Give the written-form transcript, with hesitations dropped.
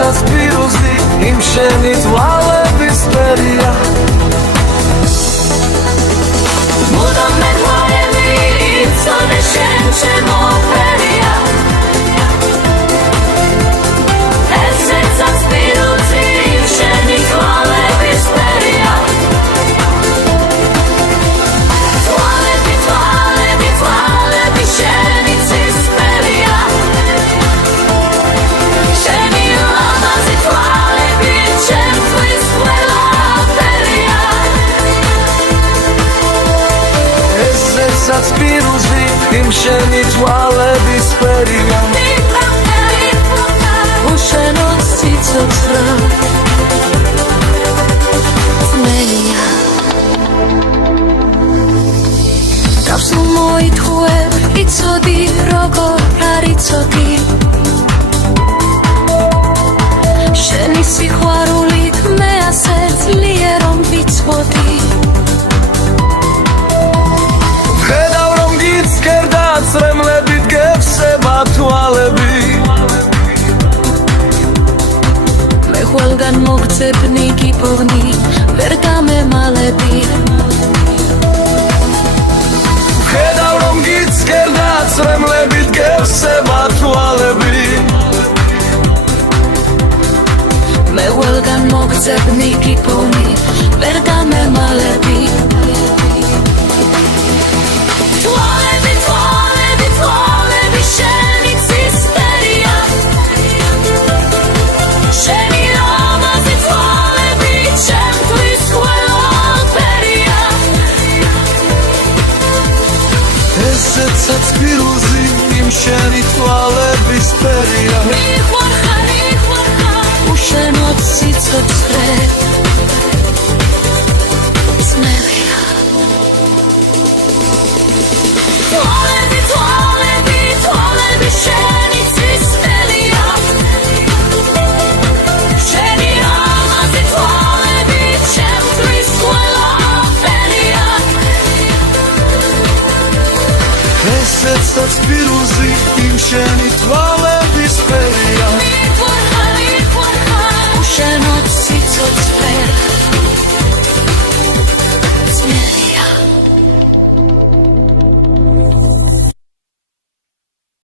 ესაც პირუზი იმ შენი თვალების ფერია მუდამ მეთვალები იცოდე შენ ჩემო ფერია ესაც პირუზი იმ შენი თვალების ფერია თვალები შენი ცისფერია შენი ლამაზი თვალები ჩემთვის ყველა ფერია ესაც პირუზი იმ შენი თვალების ფერია უშენო სიცოცხლე ძმენია გასულ მოითხოვებ იცოდი როგორ არ იცოდი შენი სიყვარულით მე ასე ძლიერ რომ ვიცოდი ხედავ რომ გიცქერდა წრემლებით გევსება თვალები მე ყველგან მოგწებნი გიპოვნი ვერ გამემალები ხედავ რომ გიცქერდა წრემლებით გევსება თვალები მე ყველგან მოგწებნი გიპოვნი ვერ გამემალები თვალები შენი ცისფერია შენი ლამაზი თვალები ჩემთვის ყველა ფერია ესაც პირუზი იმ შენი თვალების ფერია მიხვარხარ უშენო სიცოცხლე ძმელია თვალები შენი ცისფერია შენი ლამაზი თვალები ჩემთვის ყველა ფერია ესაც პირუზი იმ შენი თვალების ფერია